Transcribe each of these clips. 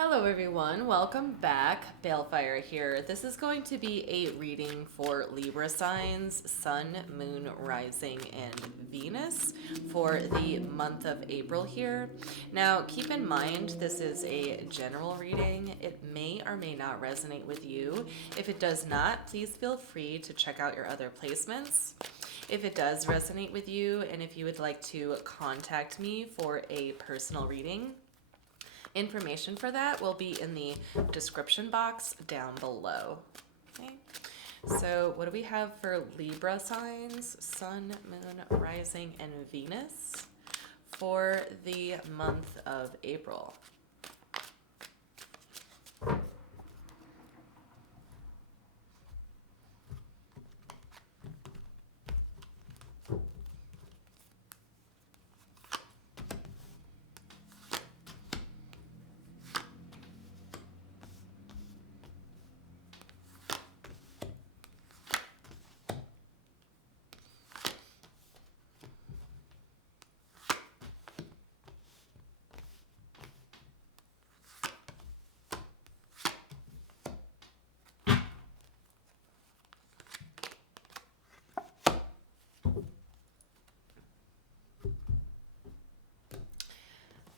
Hello everyone, welcome back. Balefire here. This is going to be a reading for Libra signs, Sun, Moon, Rising, and Venus for the month of April here. Now keep in mind this is a general reading. It may or may not resonate with you. If it does not, please feel free to check out your other placements. If it does resonate with you and if you would like to contact me for a personal reading, information for that will be in the description box down below. Okay. So what do we have for Libra signs, Sun, Moon, Rising, and Venus for the month of April?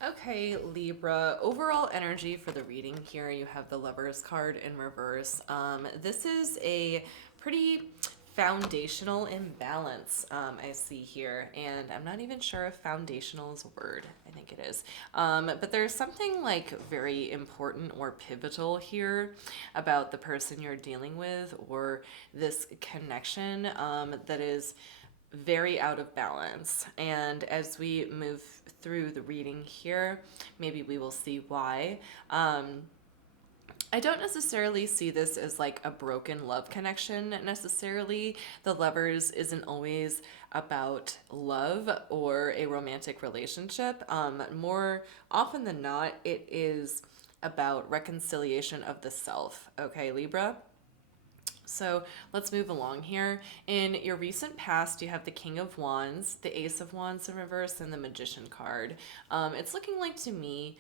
Okay, Libra, overall energy for the reading here, you have the Lovers card in reverse. This is a pretty foundational imbalance I see here, and I'm not even sure if foundational is a word. I think it is. But there's something like very important or pivotal here about the person you're dealing with or this connection that is very out of balance. And as we move through the reading here, maybe we will see why. I don't necessarily see this as like a broken love connection necessarily. The Lovers isn't always about love or a romantic relationship. More often than not, it is about reconciliation of the self. Okay, Libra? So let's move along here. In your recent past, you have the King of Wands, the Ace of Wands in reverse, and the Magician card. It's looking like to me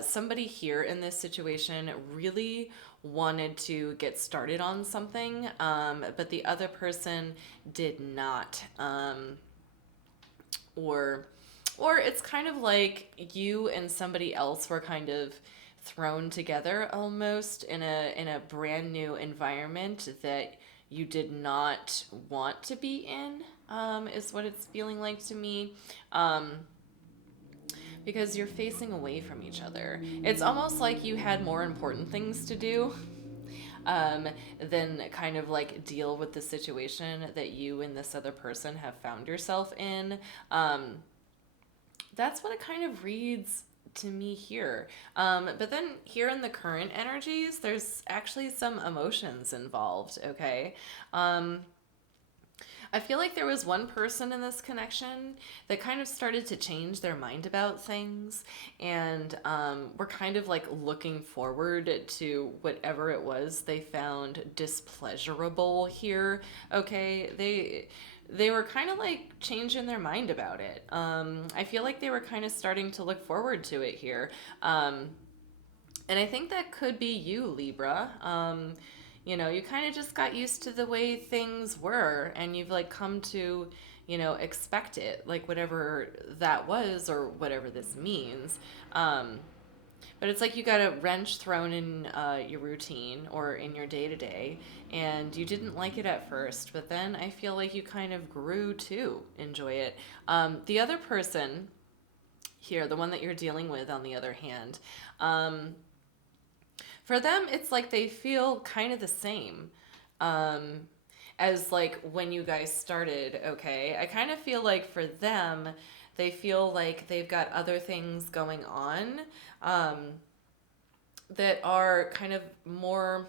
somebody here in this situation really wanted to get started on something, but the other person did not. Or it's kind of like you and somebody else were kind of thrown together almost in a brand new environment that you did not want to be in, is what it's feeling like to me. Because you're facing away from each other. It's almost like you had more important things to do than kind of like deal with the situation that you and this other person have found yourself in. That's what it kind of reads to me here. But then here in the current energies, there's actually some emotions involved, okay? I feel like there was one person in this connection that kind of started to change their mind about things, and were kind of like looking forward to whatever it was they found displeasurable here. Okay, they were kind of like changing their mind about it. I feel like they were kind of starting to look forward to it here. And I think that could be you, Libra. You kind of just got used to the way things were, and you've like come to, expect it, like whatever that was or whatever this means. But it's like you got a wrench thrown in your routine or in your day to day, and you didn't like it at first, but then I feel like you kind of grew to enjoy it. The other person here, the one that you're dealing with, on the other hand, for them, it's like they feel kind of the same as like when you guys started, okay? I kind of feel like for them, they feel like they've got other things going on that are kind of more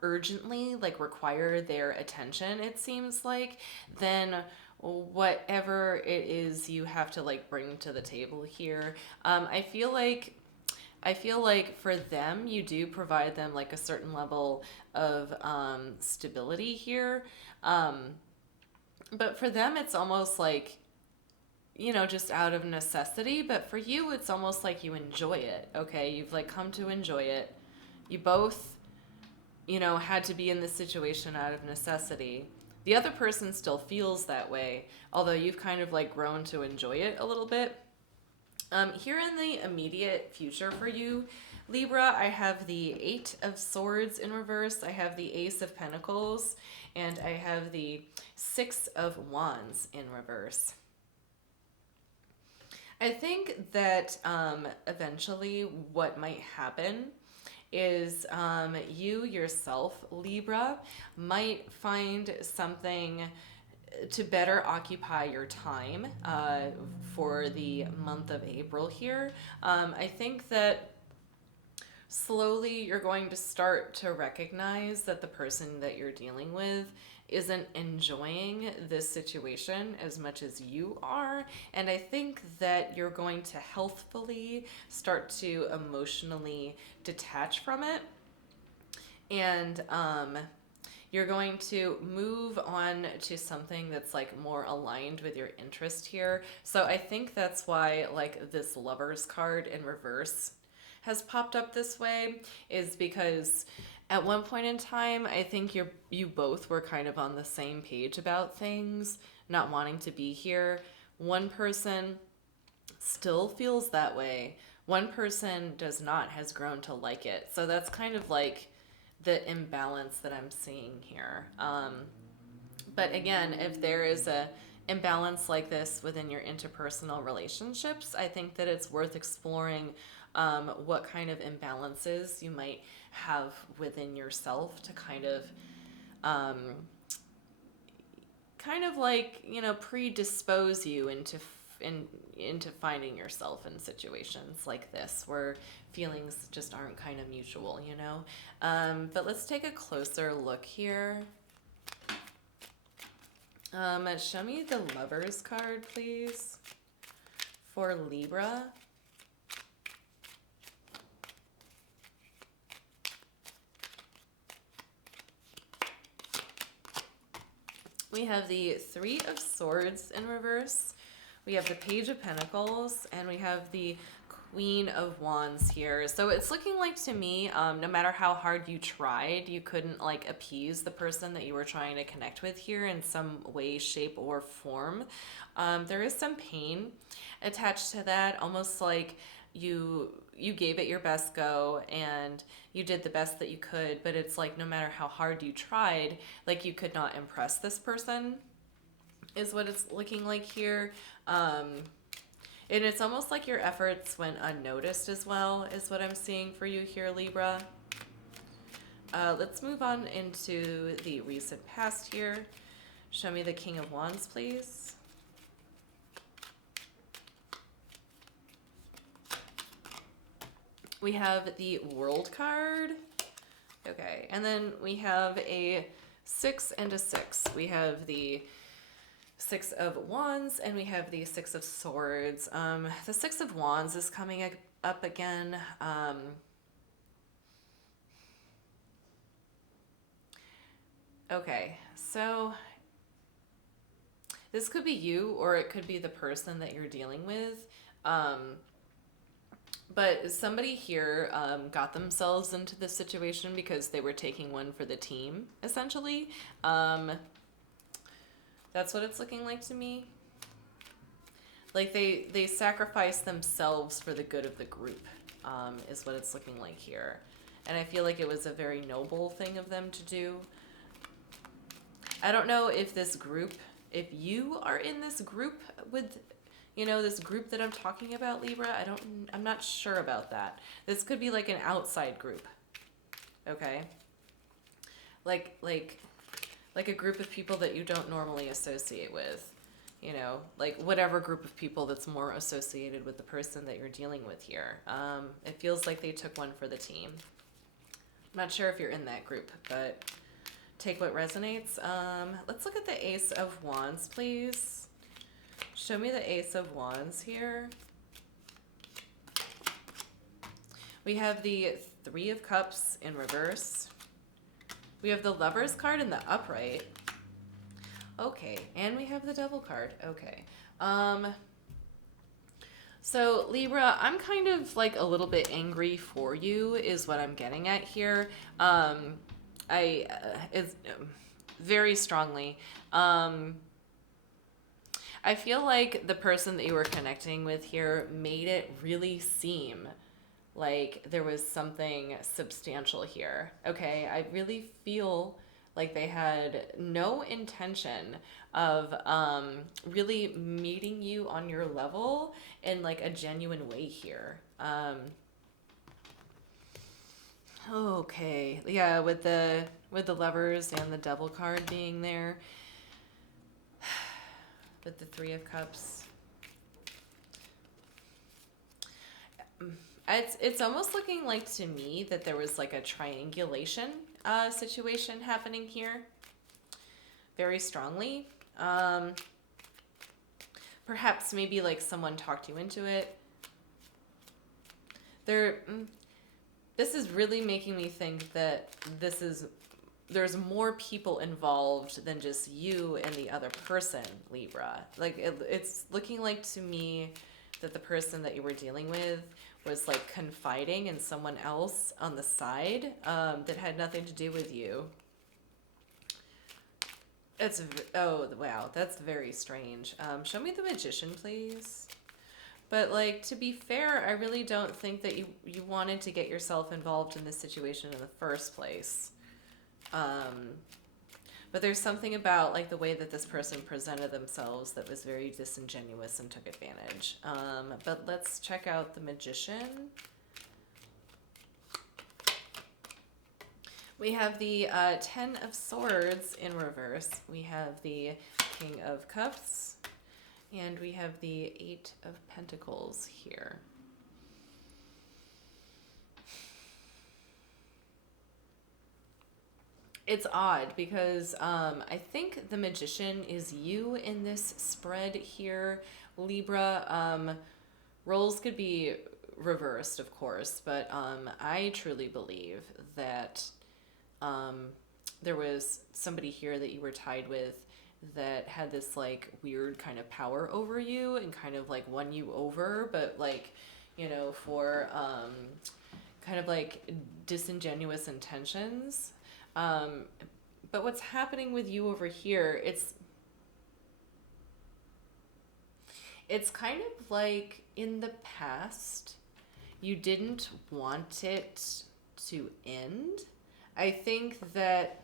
urgently like require their attention, it seems like, than whatever it is you have to like bring to the table here. I feel like for them, you do provide them like a certain level of stability here. But for them, it's almost like you know, just out of necessity, but for you, it's almost like you enjoy it, okay? You've like come to enjoy it. You both, you know, had to be in this situation out of necessity. The other person still feels that way, although you've kind of like grown to enjoy it a little bit. Here in the immediate future for you, Libra, I have the Eight of Swords in reverse, I have the Ace of Pentacles, and I have the Six of Wands in reverse. I think that eventually what might happen is you yourself, Libra, might find something to better occupy your time for the month of April here. I think that slowly you're going to start to recognize that the person that you're dealing with isn't enjoying this situation as much as you are. And I think that you're going to healthfully start to emotionally detach from it. And you're going to move on to something that's like more aligned with your interest here. So I think that's why like this Lovers card in reverse has popped up this way, is because at one point in time, I think you both were kind of on the same page about things, not wanting to be here. One person still feels that way. One person does not, has grown to like it. So that's kind of like the imbalance that I'm seeing here. But again, if there is a imbalance like this within your interpersonal relationships, I think that it's worth exploring what kind of imbalances you might have within yourself to kind of like, you know, predispose you into finding yourself in situations like this where feelings just aren't kind of mutual, you know. But let's take a closer look here. Show me the Lovers card, please, for Libra. We have the Three of Swords in reverse. We have the Page of Pentacles, and we have the Queen of Wands here. So it's looking like to me, no matter how hard you tried, you couldn't like appease the person that you were trying to connect with here in some way, shape, or form. There is some pain attached to that, almost like you gave it your best go and you did the best that you could, but it's like no matter how hard you tried, like you could not impress this person, is what it's looking like here. And it's almost like your efforts went unnoticed as well, is what I'm seeing for you here, Libra. Let's move on into the recent past here. Show me the King of Wands, please. We have the World card. Okay, and then we have a 6 and a 6. We have the Six of Wands and we have the Six of Swords. The Six of Wands is coming up again. Okay, so this could be you or it could be the person that you're dealing with. But somebody here got themselves into this situation because they were taking one for the team, essentially. That's what it's looking like to me. Like they sacrificed themselves for the good of the group, is what it's looking like here. And I feel like it was a very noble thing of them to do. I don't know if this group, if you are in this group with, you know, this group that I'm talking about, Libra. I'm not sure about that. This could be like an outside group. Okay? Like a group of people that you don't normally associate with. You know, like whatever group of people that's more associated with the person that you're dealing with here. It feels like they took one for the team. I'm not sure if you're in that group, but take what resonates. Let's look at the Ace of Wands, please. Show me the Ace of Wands here. We have the Three of Cups in reverse. We have the Lovers card in the upright. Okay, and we have the Devil card. Okay. So Libra, I'm kind of like a little bit angry for you, is what I'm getting at here. I is very strongly. Um, I feel like the person that you were connecting with here made it really seem like there was something substantial here. Okay, I really feel like they had no intention of really meeting you on your level in like a genuine way here. Okay, yeah, with the lovers and the devil card being there, with the 3 of Cups. It's almost looking like to me that there was like a triangulation situation happening here, very strongly. Perhaps maybe like someone talked you into it. This is really making me think that there's more people involved than just you and the other person, Libra. Like it's looking like to me that the person that you were dealing with was like confiding in someone else on the side that had nothing to do with you. Oh wow, that's very strange. Show me the Magician, please. But like, to be fair, I really don't think that you wanted to get yourself involved in this situation in the first place. But there's something about like the way that this person presented themselves that was very disingenuous and took advantage. But let's check out the Magician. We have the 10 of Swords in reverse. We have the King of Cups. And we have the 8 of Pentacles here. It's odd because I think the Magician is you in this spread here, Libra. Roles could be reversed, of course, but I truly believe that there was somebody here that you were tied with that had this like weird kind of power over you and kind of like won you over, but like, you know, for kind of like disingenuous intentions. But what's happening with you over here, it's kind of like in the past you didn't want it to end. I think that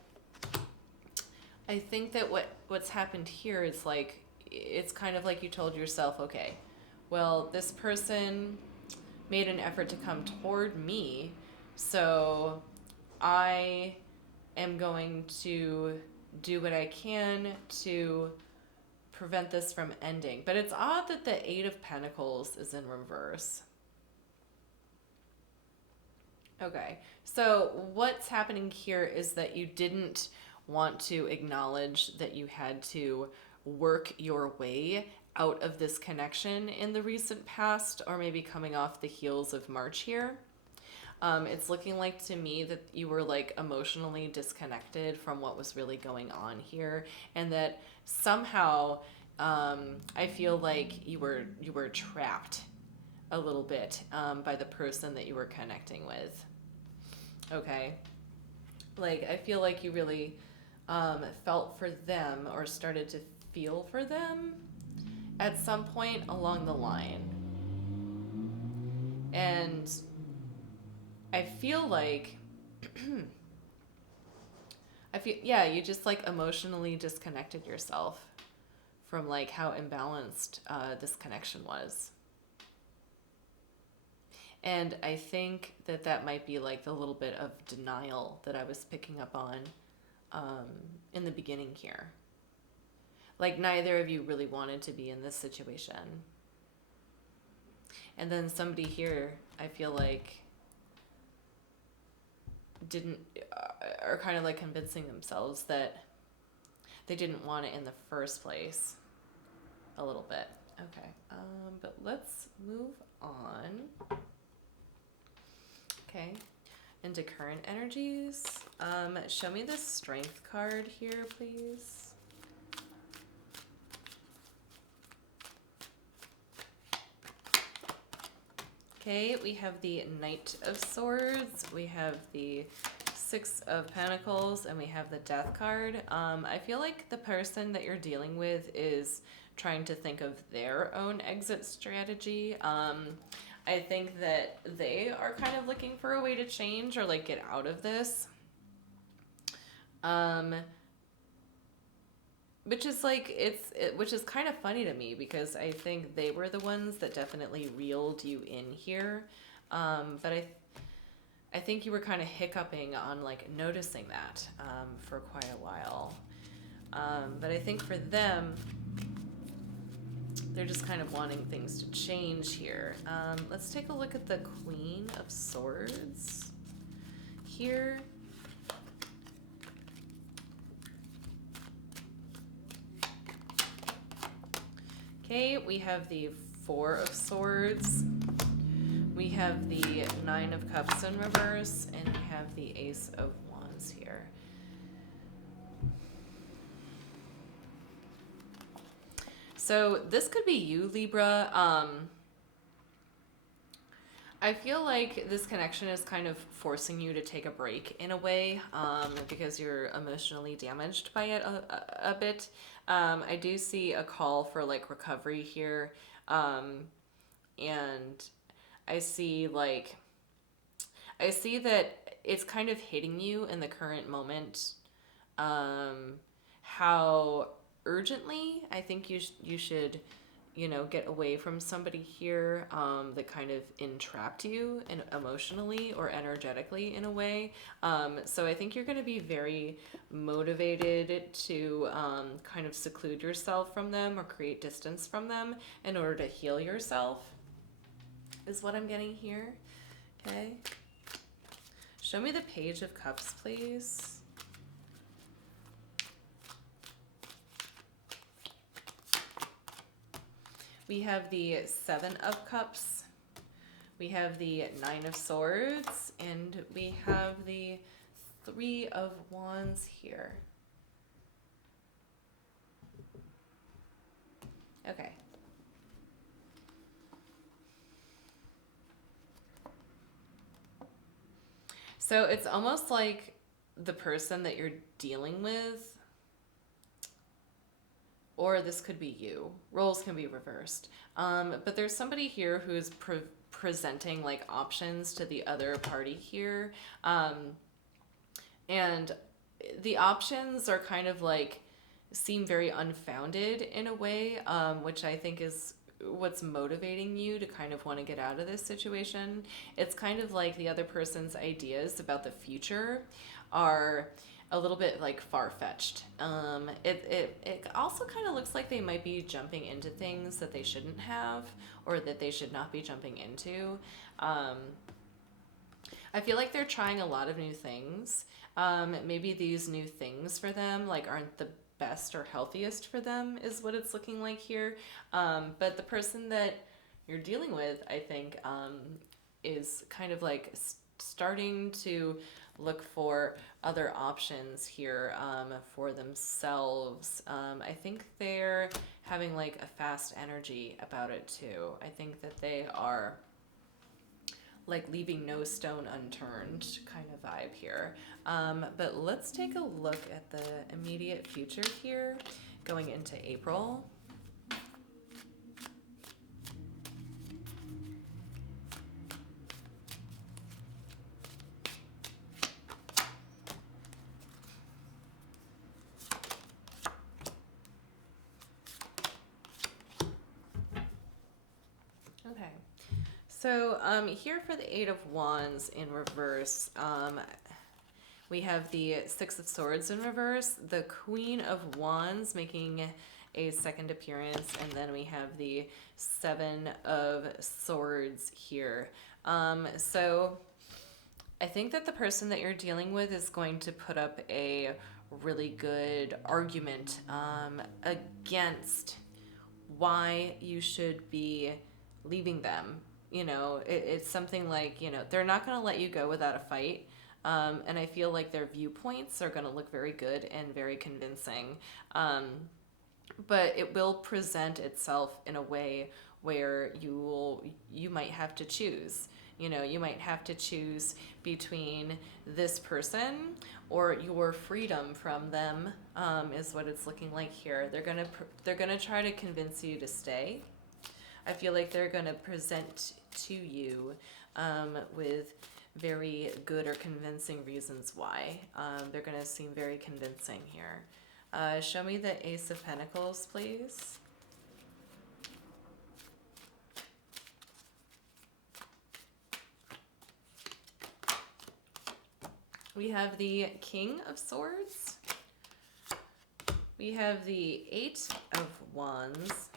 what's happened here is like, it's kind of like you told yourself, okay, well, this person made an effort to come toward me, so I am going to do what I can to prevent this from ending. But it's odd that the 8 of Pentacles is in reverse. Okay, so what's happening here is that you didn't want to acknowledge that you had to work your way out of this connection in the recent past, or maybe coming off the heels of March here. It's looking like to me that you were like emotionally disconnected from what was really going on here, and that somehow I feel like you were trapped a little bit by the person that you were connecting with. Okay, like I feel like you really felt for them or started to feel for them at some point along the line, and I feel like you just like emotionally disconnected yourself from like how imbalanced this connection was. And I think that might be like the little bit of denial that I was picking up on in the beginning here. Like neither of you really wanted to be in this situation. And then somebody here, I feel like, are kind of like convincing themselves that they didn't want it in the first place a little bit. Okay, but let's move on. Okay, into current energies. Show me the Strength card here, please. Okay, we have the Knight of Swords, we have the Six of Pentacles, and we have the Death card. I feel like the person that you're dealing with is trying to think of their own exit strategy. I think that they are kind of looking for a way to change or like get out of this. Which is like which is kind of funny to me because I think they were the ones that definitely reeled you in here. But I think you were kind of hiccuping on like noticing that for quite a while. But I think for them, they're just kind of wanting things to change here. Let's take a look at the Queen of Swords here. Okay, we have the Four of Swords. We have the Nine of Cups in reverse, and we have the Ace of Wands here. So this could be you, Libra. I feel like this connection is kind of forcing you to take a break in a way because you're emotionally damaged by it a bit. I do see a call for like recovery here. And I see that it's kind of hitting you in the current moment. How urgently I think you should get away from somebody here that kind of entrapped you emotionally or energetically in a way. So I think you're going to be very motivated to kind of seclude yourself from them or create distance from them in order to heal yourself, is what I'm getting here. Okay. Show me the Page of Cups, please. We have the Seven of Cups, we have the Nine of Swords, and we have the Three of Wands here. Okay. So it's almost like the person that you're dealing with, or this could be you. Roles can be reversed. But there's somebody here who's presenting like options to the other party here. And the options are kind of like seem very unfounded in a way, which I think is what's motivating you to kind of want to get out of this situation. It's kind of like the other person's ideas about the future are a little bit like far-fetched. It also kind of looks like they might be jumping into things that they shouldn't have or that they should not be jumping into. I feel like they're trying a lot of new things. Maybe these new things for them like aren't the best or healthiest for them is what it's looking like here. But the person that you're dealing with, I think, is kind of like starting to look for other options here for themselves. I think they're having like a fast energy about it too. I think that they are like leaving no stone unturned kind of vibe here. But let's take a look at the immediate future here going into April. Okay. So here for the Eight of Wands in reverse, we have the Six of Swords in reverse, the Queen of Wands making a second appearance, and then we have the Seven of Swords here. So I think that the person that you're dealing with is going to put up a really good argument against why you should be leaving them. It's something like, they're not going to let you go without a fight. And I feel like their viewpoints are going to look very good and very convincing. But it will present itself in a way where you might have to choose. You know, you might have to choose between this person or your freedom from them, is what it's looking like here. They're gonna try to convince you to stay. I feel like they're gonna present to you with very good or convincing reasons why. They're gonna seem very convincing here. Show me the Ace of Pentacles, please. We have the King of Swords. We have the Eight of Wands.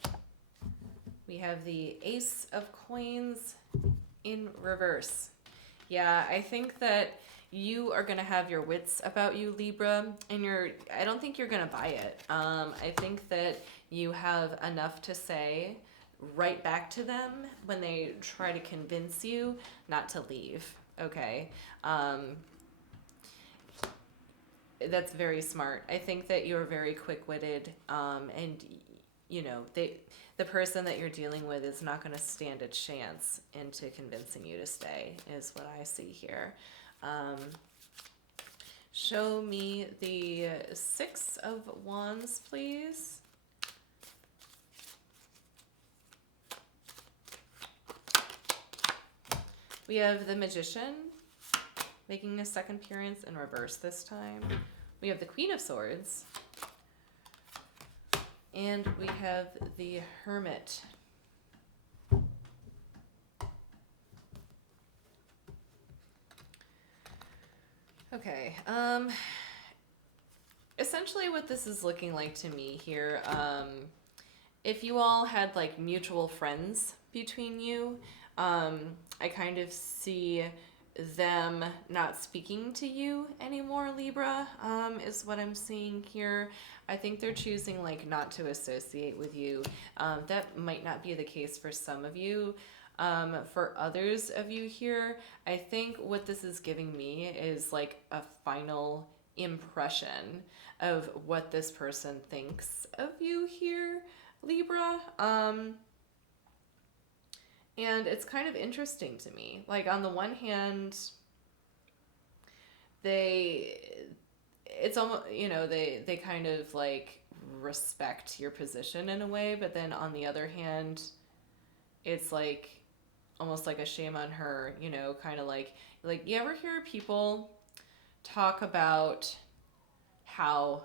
We have the Ace of Coins in reverse. Yeah, I think that you are going to have your wits about you, Libra, and I don't think you're going to buy it. I think that you have enough to say right back to them when they try to convince you not to leave, okay? That's very smart. I think that you're very quick-witted, and you know, the person that you're dealing with is not going to stand a chance into convincing you to stay, is what I see here. Show me the Six of Wands, please. We have the Magician making a second appearance in reverse this time. We have the Queen of Swords. And we have the Hermit. Okay. Essentially what this is looking like to me here, if you all had like mutual friends between you, I kind of see them not speaking to you anymore, Libra, is what I'm seeing here. I think they're choosing like not to associate with you. That might not be the case for some of you. For others of you here, I think what this is giving me is like a final impression of what this person thinks of you here, Libra. And it's kind of interesting to me. Like on the one hand, it's almost, you know, they kind of like respect your position in a way, but then on the other hand, it's like almost like a shame on her, you know, kind of like you ever hear people talk about how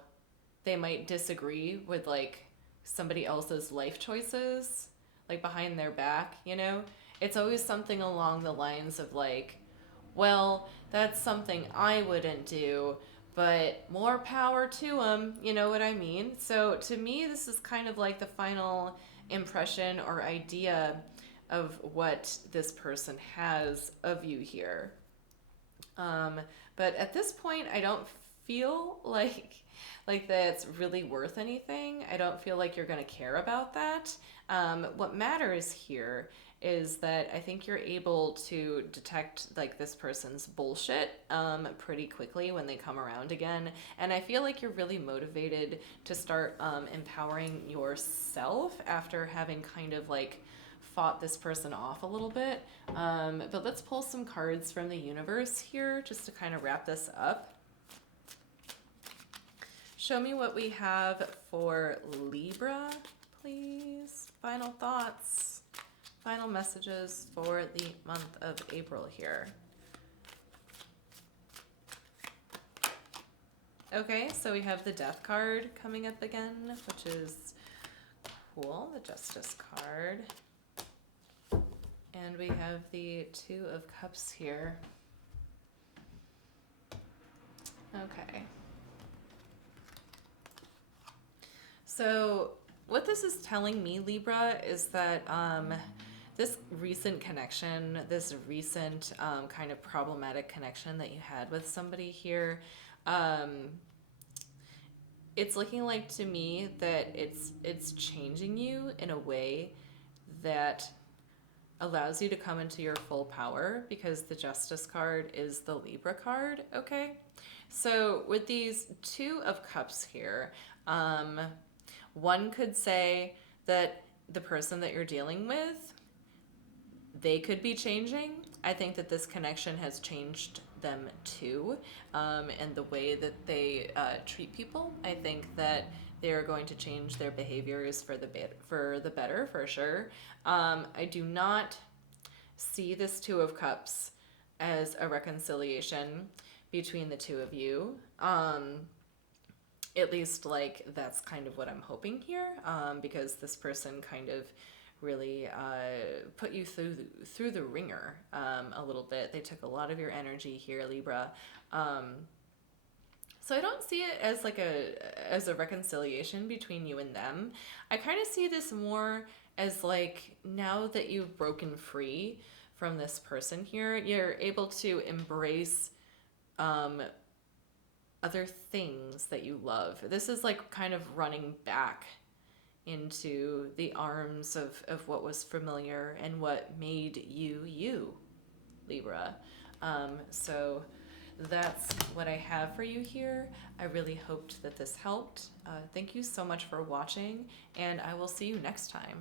they might disagree with like somebody else's life choices, like behind their back, you know? It's always something along the lines of like, well, that's something I wouldn't do, but more power to them, you know what I mean? So to me, this is kind of like the final impression or idea of what this person has of you here. But at this point, I don't feel like that's really worth anything. I don't feel like you're going to care about that. What matters here is that I think you're able to detect like this person's bullshit pretty quickly when they come around again. And I feel like you're really motivated to start empowering yourself after having kind of like fought this person off a little bit. But let's pull some cards from the universe here just to kind of wrap this up. Show me what we have for Libra, please. Final thoughts, final messages for the month of April here. Okay, so we have the Death card coming up again, which is cool, the Justice card. And we have the Two of Cups here. Okay. So what this is telling me, Libra, is that this recent connection, this recent kind of problematic connection that you had with somebody here, it's looking like to me that it's changing you in a way that allows you to come into your full power, because the Justice card is the Libra card, okay? So with these Two of Cups here, one could say that the person that you're dealing with, they could be changing. I think that this connection has changed them too, and the way that they treat people. I think that they are going to change their behaviors for the better, for sure. I do not see this Two of Cups as a reconciliation between the two of you. At least, like, that's kind of what I'm hoping here, because this person kind of really put you through the ringer a little bit. They took a lot of your energy here, Libra. So I don't see it as like a reconciliation between you and them. I kind of see this more as like, now that you've broken free from this person here, you're able to embrace other things that you love. This is like kind of running back into the arms of what was familiar and what made you you, Libra. So that's what I have for you here. I really hoped that this helped. Thank you so much for watching, and I will see you next time.